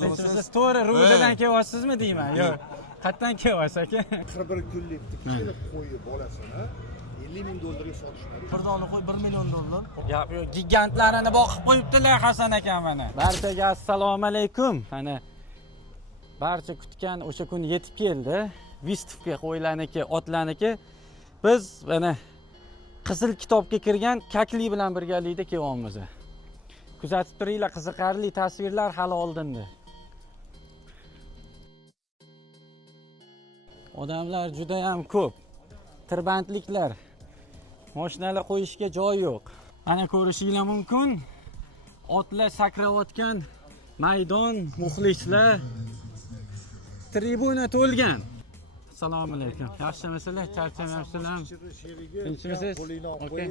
so'zlasangiz. Siz to'g'ri Rudadan kelyapsizmi deyman? Yo'q. Qayerdan kelyapsiz aka? 41 kunlik kichkina qo'yi bolasini $50,000 sotishmadi. Bir dona qo'y $1 million. Yo'q, gigantlarini boqib qo'yibdilar Hasan aka mana. Barchaga assalomu alaykum. Mana barcha kutgan o'sha kun yetib keldi. Vistovga qo'ylarniki, otlarniki. Biz mana Qizil kitobga kirgan Kakli bilan birgalikda kelyapmiz. Kuzatib turinglar, qiziqarli tasvirlar hali oldinda. Odamlar juda ham ko'p. Tirbandliklar. Mashinalar qo'yishga joy yo'q. Mana ko'rishinglar mumkin. Otlar sakrayotgan maydon, muxlislar, tribuna to'lgan. Assalomu alaykum. Yaxshimisizlar? Charchamayapsizlarmi? Tinchmisiz? Okey.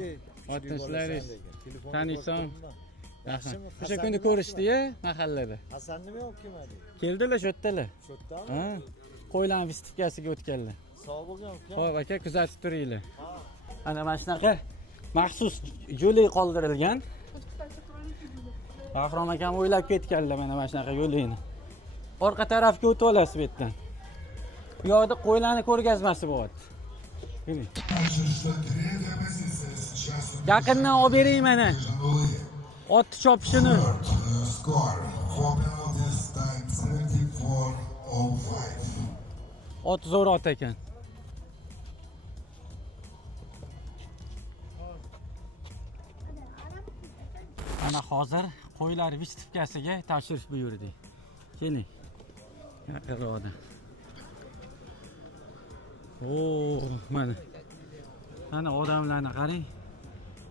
Otashlaringiz taniysan? Yaxshi. O'sha kuni ko'rishdi-ya mahallada. Hasan nima olib kelmadi? Keldilar shu yerdalar. Shu yerdami? Ha. Qo'ylarning vistivkasiga o'tganlar. Sog' bo'lgan uka. Xo'p aka, kuzatib turinglar. Ana mana shunaqa maxsus yo'lak qoldirilgan. Bahrom akam o'ylab ketganlar mana shunaqa yo'lakni. Orqa tarafga o'tib olasiz bu yerdan. Bu yoqda qo'ylarni ko'rgazmasi bo'lyapti. Keling. Yaqindan olib bering mana. Otni chopishini. Ot zo'r ot ekan. Ana hozir qo'ylar vistivkasiga tashrif buyurdik. Keling. Yaqinroqda. Mana. Ana odamlarni qarang.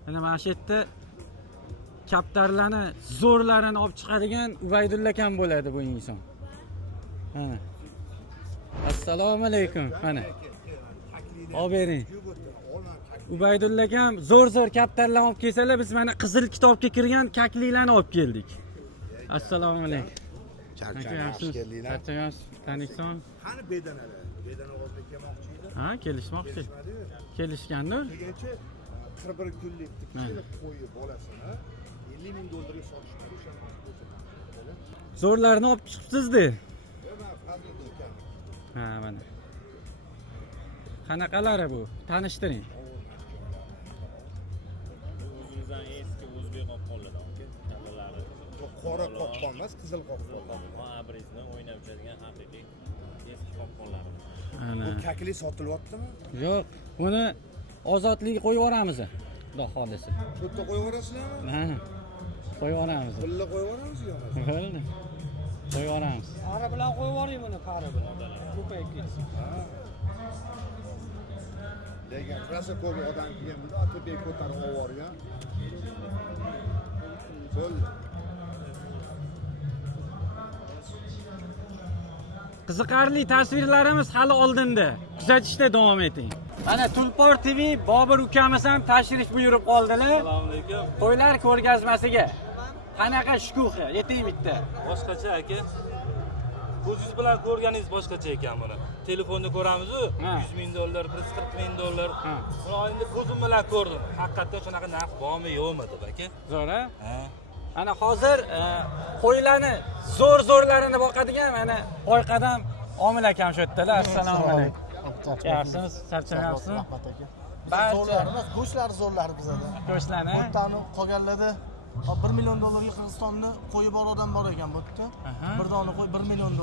Mana mana shu yerda kaptarlarni zo'rlarini olib chiqadigan Ubaydulla akam bo'ladi bu inson. Mana. Assalomu alaykum. Mana. Olib bering. Ubaydulla akam zo'r kaptarlarni olib kelsalar, biz mana Qizil kitobga kirgan kakliklarni olib keldik. Assalomu alaykum. Charchamayapsiz. Charchamayapsiz. Taniysan? Qani bedanalar? Bedana ovozga kelmoqchi edi. Ha, kelishmoqchi. Kelishgandir. Degancha 41 kunlik kichkina qo'yi bolasini $50,000 sotishmadi. O'shani ko'rsatdim. Zo'rlarni olib chiqibsiz-da. Ha, mana. Qanaqalari bu? Tanishtiring. O'zimizdan eski o'zbek qopqonlari kalalari. Bu qora qopqon emas, qizil qopqonlar. Abrizni o'ynab o'tadigan haqiqiy eski qopqonlar. Ana. Bu kaklik sotilyaptimi? Yo'q, buni ozodlikka qo'yib yuboramiz. Xudo xolisa. Shu yerda qo'yib yuborasizlarmi? Ha. Qo'yib yuboramiz. Pilla qo'yib yuboramizmi yo'qmi? Bo'ldi. Qo'yib yuboramiz. Pari bilan qo'yib yuboring buni, pari bilan. Ko'payib ketsin. Degan krasokovli odam kelgan bo'lsa, tepaga ko'tarib olib borgan. Bo'ldi. Qiziqarli tasvirlarimiz hali oldinda. Kuzatishda davom eting. Mana Tulpor TV Bobur ukamiz ham tashrif buyurib qoldilar. Assalomu alaykum. Qo'ylar ko'rgazmasiga. Qanaqa shukuhi, yeting bitta. Boshqacha aka. Ko'zingiz bilan ko'rganingiz boshqacha ekan buni. Telefonda ko'ramiz-ku, $100,000, $140,000. Buni endi ko'zim bilan ko'rdim. Haqiqatdan shunaqa narx bormi, yo'qmi deb aka. Zo'r a? Ha. Ana hozir qo'ylarni zo'rlarini boqadigan mana Oyqadam Omil akam shu yerdalar. Assalomu alaykum. Yaxshimisiz? Charchamayapsizmi? Zo'rlarimiz, go'shtlari zo'rlari bizada. Go'shtlarni. O'tani qolganlarda $1 million Qirg'izistonni qo'yib bor odam bor ekan bu yerda. Bir dona qo'y $1 million.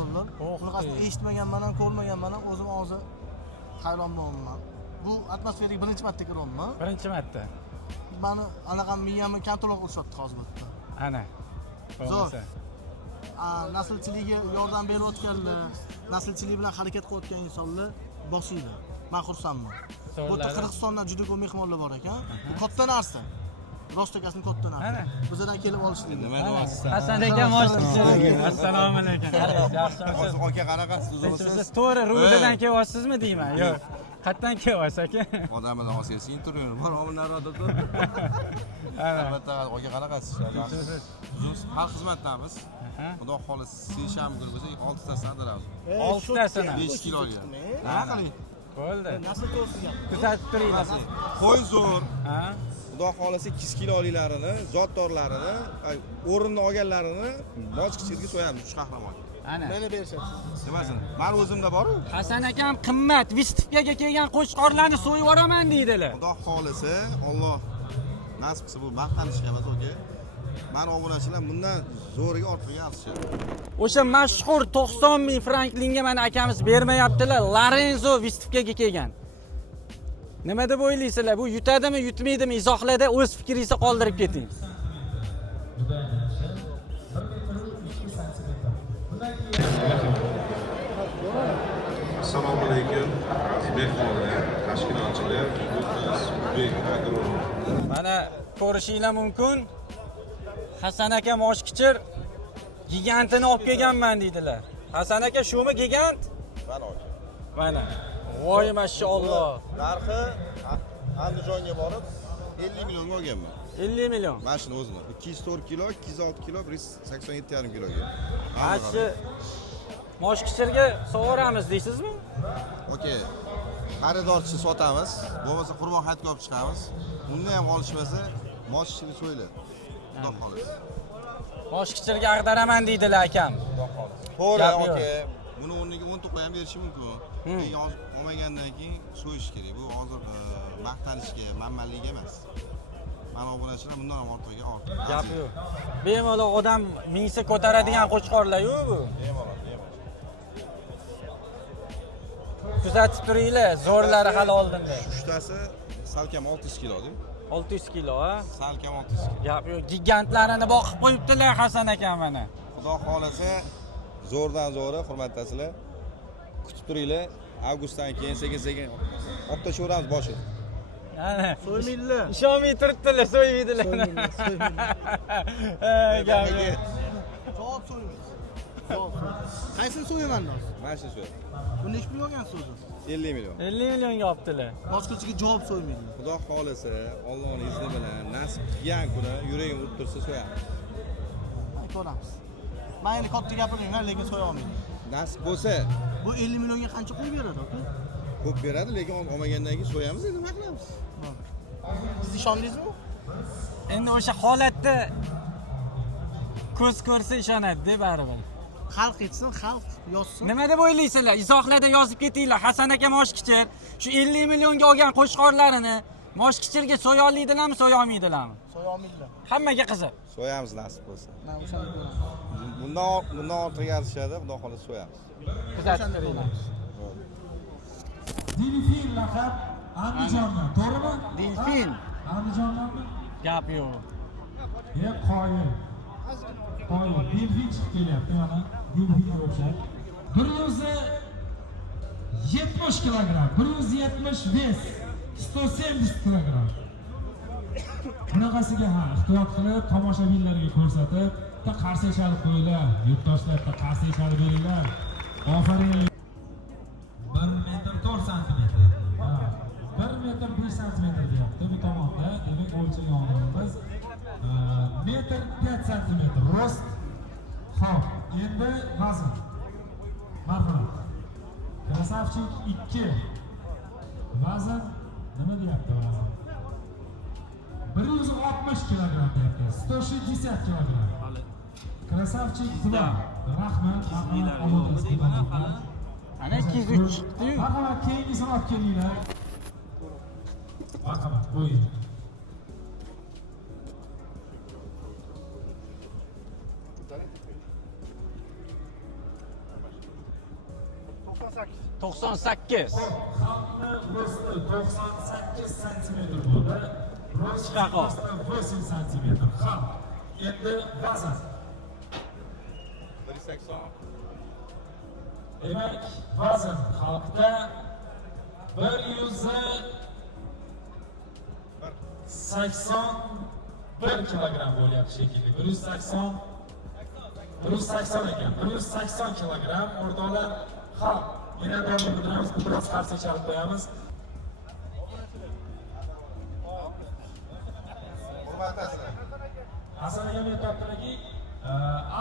Bunaqasini eshitmaganman ham, ko'rmaganman ham, o'zim hozir hayron bo'ldim. Bu atmosferaga birinchi marta kiryapman. Birinchi marta. Mani anaqam miyamni kontrol qilishyapti hozir bu yerda. Ana. Zo'r. Naslchilikka yordam berayotganlar, naslchilik bilan harakat qilayotgan insonlar boshida. Men xursandman. Bu yerda Qirg'izistondan juda ko'p mehmonlar bor ekan. Bu katta narsa. Rostakasini katta narsa. Bizdan kelib olishdi. Nima deyapsiz? Hasan aka moshqi. Assalomu alaykum. Yaxshimisiz? Aka qanaqasiz? Siz to'g'ri Rudadan kelyapsizmi deyman? Yo'q. Qayerdan kelyapsiz aka? Odam bilan osiyasiy intervyuni bor, omonlarida tur. Ana. Albatta, aka qanaqasiz? Biz xalq xizmatdamiz. Xudo xolisa, seshanba kuni bo'lsa 6 tasini adiramiz. 6 tasini. 5 kilo olgan. Nima qiling? Bo'ldi. Nasl to'sigan. Kuzatib turinglar. Qo'y zo'r. Ha? Xudo xolasa 2 kiloliklarini, zotdorlarini, o'rinni olganlarini mochkichirga so'yamiz 3 qahramon. Ana. Meni berishasiz. Nimasin? Meni o'zimda bor-ku. Hasan akam qimmat Vistivkaga kelgan qo'chqorlarni so'yib yuboraman deydilar. Xudo xolasa, Alloh nasib qilsa bu maqtanishga emas, oka. Meni obunachilar bundan zo'riga ortiqga alishadi. O'sha mashhur 90 ming franklinga mana akamiz bermayaptilar. Lorenzo Vistivkaga kelgan. Nima deb o'ylaysizlar? Bu yutadimi, yutmaydimi? Izohlarda o'z fikringizni qoldirib keting. Assalomu alaykum. Mehmonlar, tashkilotchilar, O'zbek Agro. Mana ko'rishinglar mumkin. Hasan aka moshkichir gigantini olib kelganman deydilar. Hasan aka shumi gigant? Mana aka. Mana. Voy mashalloh. Narxi Andijonga borib 50 millionga olganman. 50 million. Mana shuni o'zini. 204 kilo, 206 kilo, 187,5 kiloga. Ashi moshkichirga sovuramiz deysizmi? Okey. Xaridorchi sotamiz, bo'lmasa qurbon xatga olib chiqamiz. Unda ham olishmasa, moshkichirga so'yiladi. Xudo xolasa. Moshkichirga ag'daraman deydilar akam. Xudo xolasa. To'g'ri, Gap yo'q. okey. Buni o'rniga 10 to'qay ham berishi mumkin. Keyin olmagandan keyin so'yish kerak. Bu hozir maqtanishga, manmanlikka emas. Mana obunachilar bundan ham ortiqga ortiq. Gap yo'q. Bemalol odam mingsa ko'taradigan qo'chqorlar-ku bu. Bemalol. Kuzatib turinglar, zo'rlari hali oldinda. Uchtasi salkam 600 kilo-da. 600 kilo, ha? Salkam 600 kilo. Gap yo'q, gigantlarini boqib qo'yibdilar Hasan akam mana. Xudo xolasa zo'rdan zo'ri hurmatdasilar. Kutib turinglar. Avgustdan keyin sekin-sekin olib tashaveramiz boshi. Ana. So'ymaydilar. Ishonmay turibdilar, so'ymaydilar. Gap yo'q. Javob so'ymaysiz. Qaysini so'yaman do'st? Mana shu so'y. Buni nech pul olgansiz o'zi? 50 million. 50 millionga olibdilar. Boshqachiga javob so'ymaydi. Xudo xolasa, Allohning izni bilan nasib qilgan kuni yuragim urib tursa so'yamiz. Ko'ramiz. Men endi katta gapiringlar, lekin so'ya olmayman. Nasib bo'lsa, Bu 50 millionga qancha qo'yib beradi aka? ko'p beradi, lekin olmagandan keyin so'yamiz, endi nima qilamiz? Siz ishondingizmi? Endi o'sha holatda ko'z ko'rsa ishonadi-da baribir. Xalq etsin, xalq yozsin. Nima deb o'ylaysizlar? Izohlarda yozib ketinglar. Hasan aka moshkichir shu 50 millionga olgan qo'chqorlarini moshkichirga so'ya olmaydilarmi, so'ya olmaydilarmi? So'ya olmaydilar. Hammaga qiziq. So'yamiz nasib bo'lsa. Men o'shani ko'raman. Bundan ortiqga alishadi, xudo xolasa so'yamiz. Kuzatib turinglar. Delfin laqab Andijondan, to'g'rimi? Delfin. Andijondanmi? Gap yo'q. Qoyil. Qoyil. Delfin chiqib kelyapti mana. Delfinga o'xshab. 170 kilogramm, 170 vес, 170 kilogramm. Bunaqasiga ham ehtiyot qilib, tomoshabinlarga ko'rsatib, bitta qarshi chalib qo'yinglar, yurtdoshlar, bitta qarshi chalib beringlar. Ofarin. 1 metr 4 santimetr. 1 metr 5 santimetr deyapti bu tomonda. Demak, o'lchagan o'rnimiz metr 5 santimetr. Rost. Xo'p, endi vazn. Marhamat. Krasavchik 2. Vazn nima deyapti vazn? 160 kilogramm deyapti. 160 kilogramm. Krasavchik 2. Rahmat. Ana 203 chiqdi-yu. Marhamat, keyingisini olib kelinglar. Marhamat, qo'ying. To'qson sakkiz. Rosti 98 santimetr bo'ldi. Chiqaqo. 8 santimetr. Ha. Endi vazn. 180. Demak, vazn xalqda 181 kilogramm bo'lyapti shekilli. 180 ekan. 180 kilogramm o'rtoqlar. Ha, yana davom ettiramiz. Biroz qarshi chalib qo'yamiz. Hurmatdasilar. Hasan aka men topdilarki,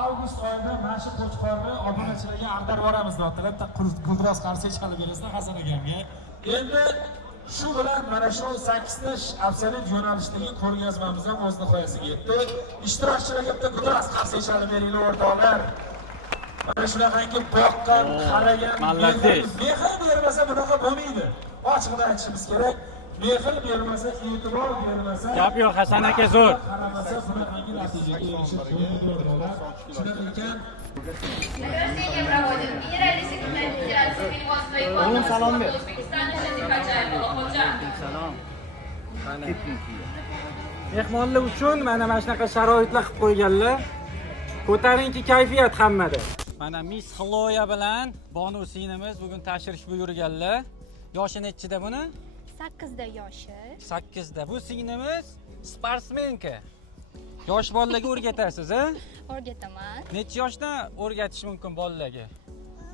avgust oyida mana shu qo'chqorni obunachilarga ag'darib yuboramiz deyaptilar. Bitta guldiroz qarshi chalib berasizlar Hasan akamga. Endi Shu bilan mana shu 8 ta absolyut yo'nalishdagi ko'rgazmamiz ham o'z nihoyasiga yetdi. Ishtirokchilarga bitta gudras qarshi eshadi beringlar o'rtoqlar. Mana shunaqangi boqqan, qaragan, mehr bermasa bunaqa bo'lmaydi. Ochiqdan aytishimiz kerak. Mehr bermasa, e'tibor bermasa, Gap yo'q, Hasan aka zo'r. qaramasa bunaqangi natijaga erishib bo'lmaydi o'rtoqlar. Shunaqa ekan, Награждение проводит Генеральный секретарь Федерации перевозства и контрабанды O'zbekiston Shadid Kachayev Allohjon. Mehmonlar uchun mana shunaqa sharoitlar qilib qo'yganlar. Ko'tarinki kayfiyat hammada. Mana Miss Xloya bilan Bonu sinimiz bugun tashrif buyurganlar. Yoshi nechida buni? 8da yoshi. 8da. Bu sinimiz sportsmenka. Yosh bolalarga o'rgatasiz, a? O'rgataman. Necha yoshdan o'rgatish mumkin bolalarga?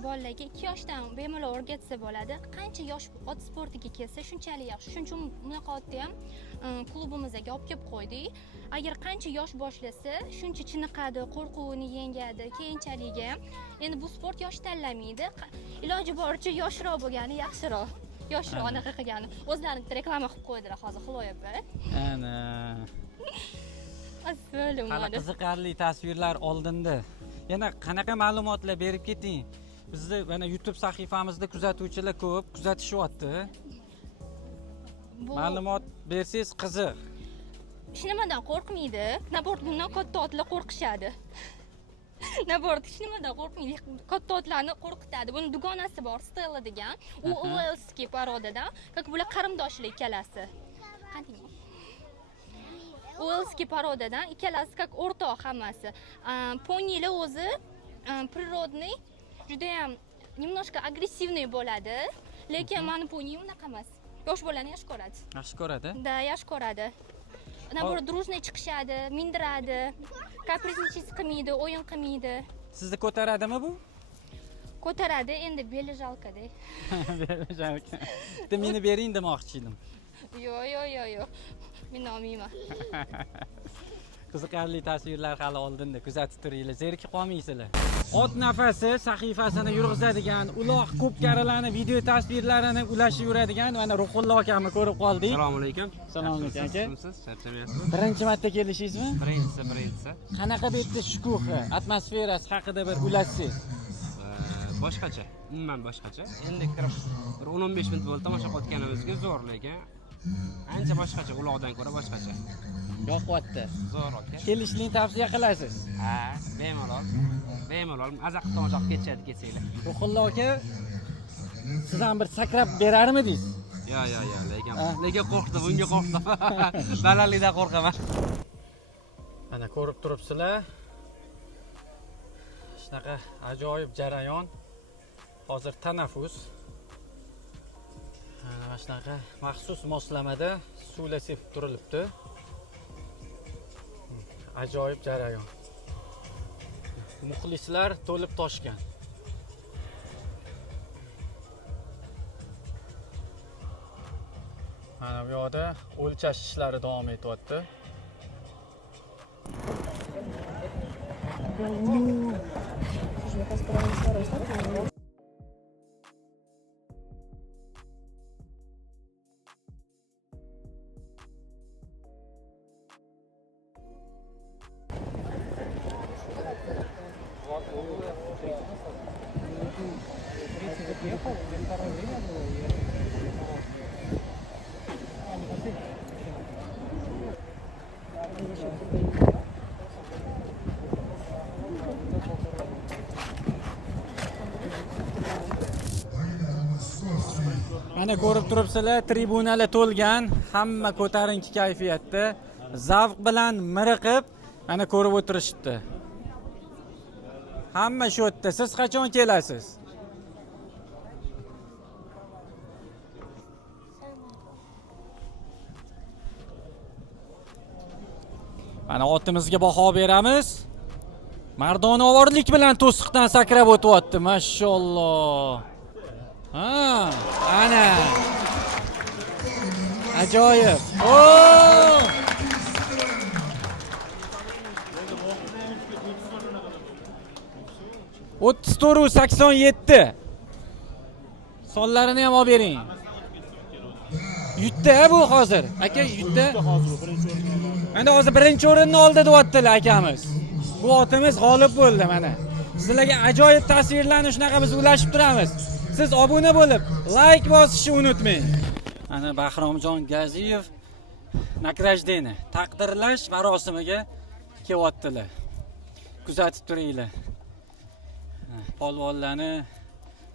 Bolalarga 2 yoshdan bemalol o'rgatsa bo'ladi. Qancha yosh ot sportiga kelsa, shunchalik yaxshi. Shuning uchun bunaqa otni ham klubimizga olib kelib qo'ydik. Agar qancha yosh boshlasa, shuncha chiniqadi, qo'rquvini yengadi. Keyinchalik ham endi bu sport yosh tanlamaydi. Iloji boricha yoshroq bo'lgani yaxshiroq. Yoshroq anaqa qilgani. O'zlarini reklama qilib qo'ydilar hozir Xloya bilan. Ana. Assalom Qanaqa qiziqarli tasvirlar oldinda. Yana qanaqa ma'lumotlar berib keting. Bizni mana YouTube sahifamizda kuzatuvchilar ko'p, kuzatishyapti. Ma'lumot bersangiz qiziq. Hech nimadan qo'rqmaydi. Nabort bundan katta otlar qo'rqishadi. Nabort hech nimadan qo'rqmaydi. Katta otlarni qo'rqitadi. Buni dugonasi bor, Stella degan. U Uelskiy parodadan, как bular qarindoshlar ikkalasi. Qanday? Uelskiy parodadan ikkalasi как o'rtoq hammasi. Ponilar o'zi приrodный, juda ham немножко agressivniy bo'ladi, lekin mani ponim unaqa emas. Yosh bolani yaxshi ko'radi. Yaxshi ko'radi? Da, yaxshi ko'radi. Naborot дружный chiqishadi, mindiradi, kapriznичать qilmaydi, o'yin qilmaydi. Sizni ko'taradimi bu? Ko'taradi, endi beli jalqada. Beli jalqa. Bitta meni bering demoqchi edim. Yo'q. Men olmayman. Qiziqarli tasvirlar hali oldinda kuzatib turinglar, zerikib qolmaysizlar. Ot nafasi sahifasini yurg'izadigan, uloq ko'pkarilarni video tasvirlarini ulashib yuradigan mana Ruhullo akamni ko'rib qoldik. Assalomu alaykum. Assalomu alaykum aka. Charchamayapsizmi? Birinchi marta kelishingizmi? Birinchisi. Qanaqa bu yerda shukuhi, atmosferasi haqida bir ulashsiz. Boshqacha, umuman boshqacha. Endi kirib bir 10-15 minut bo'ldi tomosha qilayotganimizga zo'r, lekin ancha boshqacha, uloqdan ko'ra boshqacha. Yoqyapti. Zo'r aka. Kelishni tavsiya qilasiz. Ha, bemalol. Maza qilib tomosha qilib ketishadi ketsanglar. Ruhullo aka, siz ham bir sakrab berarmidingiz? Yo, lekin qo'rqdim, bunga qo'rqdim. Balandlikdan qo'rqaman. Mana ko'rib turibsizlar. Shunaqa ajoyib jarayon. Hozir tanaffus. Mana shunaqa maxsus moslamada suvlar sepib turilibdi. Ajoyib jarayon. Muxlislar to'lib toshgan. Mana bu yoqda o'lchash ishlari davom etyapti. Mana ko'rib turibsizlar, tribunalar to'lgan, hamma ko'tarinki kayfiyatda, zavq bilan miriqib, mana ko'rib o'tirishibdi. Hamma shu yerda. Siz qachon kelasiz? Mana otimizga baho beramiz. Mardonavorlik bilan to'siqdan sakrab o'tyapti, mashalloh. Ha, ana. Ajoyib. Oo! O'ttiz 87. Sonlarini ham olib bering. Yutdi bu hozir. Aka yutdi. Endi hozir birinchi o'rinni oldi deyaptilar akamiz. Bu otimiz g'olib bo'ldi mana. Sizlarga ajoyib tasvirlarni shunaqa biz ulashib turamiz. Siz obuna bo'lib, like bosishni unutmang. Ana Bahromjon Gaziyev nagrajдение, taqdirlash marosimiga kelyaptilar. Kuzatib turinglar. Polvonlarni,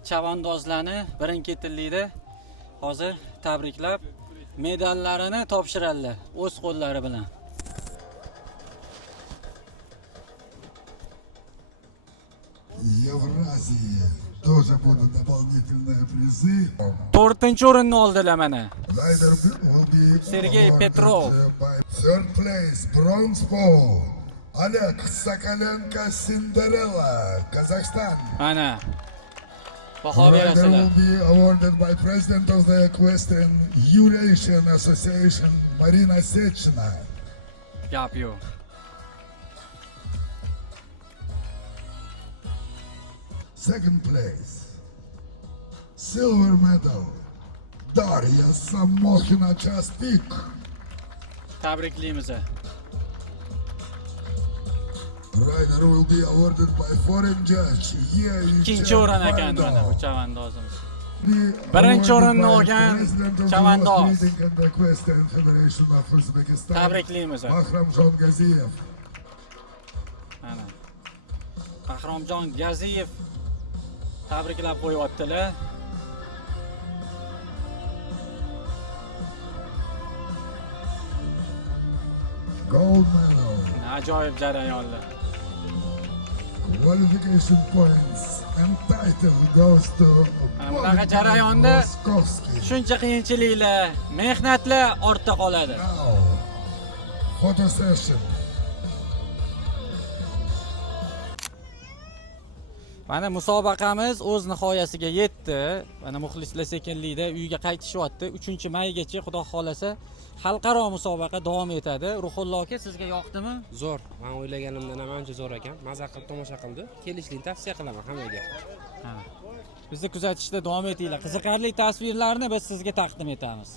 chavandozlarni birin-ketinlikda hozir tabriklab medallarini topshiradilar o'z qo'llari bilan. Евразии тоже будут дополнительные призы. 4-chi o'rinni oldilar mana. Rider will be Sergey Petrov. Third place, bronze pole. Oleg Sokolenko Cinderella, Kazakhstan. Mana. Baho Rider berasizlar. will be awarded by President of the Equestrian Eurasian Association, Marina Sechina. Gap yo'q. Second place, silver medal, Darya Samokhina Chastik. Tabriklaymiz. Rider will be awarded by foreign judge. Ikkinchi o'rin ekan mana bu chavandozimiz. Birinchi o'rinni olgan chavandoz. Tabriklaymiz. Bahromjon Gaziyev. Mana. Bahromjon Gaziyev tabriklab qo'yaptilar. Gold medal. Ajoyib jarayonlar. Qualification points and title goes to Bunaqa jarayonda Moskovskiy. shuncha qiyinchiliklar, mehnatlar ortda qoladi. Now, photo session. Mana musobaqamiz o'z nihoyasiga yetdi. Mana muxlislar sekinlikda uyga qaytishyapti. 3-maygacha xudo xolasa xalqaro musobaqa davom etadi. Ruhullo aka, sizga yoqdimi? Zo'r. Men o'ylaganimdan ham ancha zo'r ekan. Maza qilib tomosha qildi. Kelishlikni tavsiya qilaman hammaga. Bizni kuzatishda davom etinglar. Qiziqarli tasvirlarni biz sizga taqdim etamiz.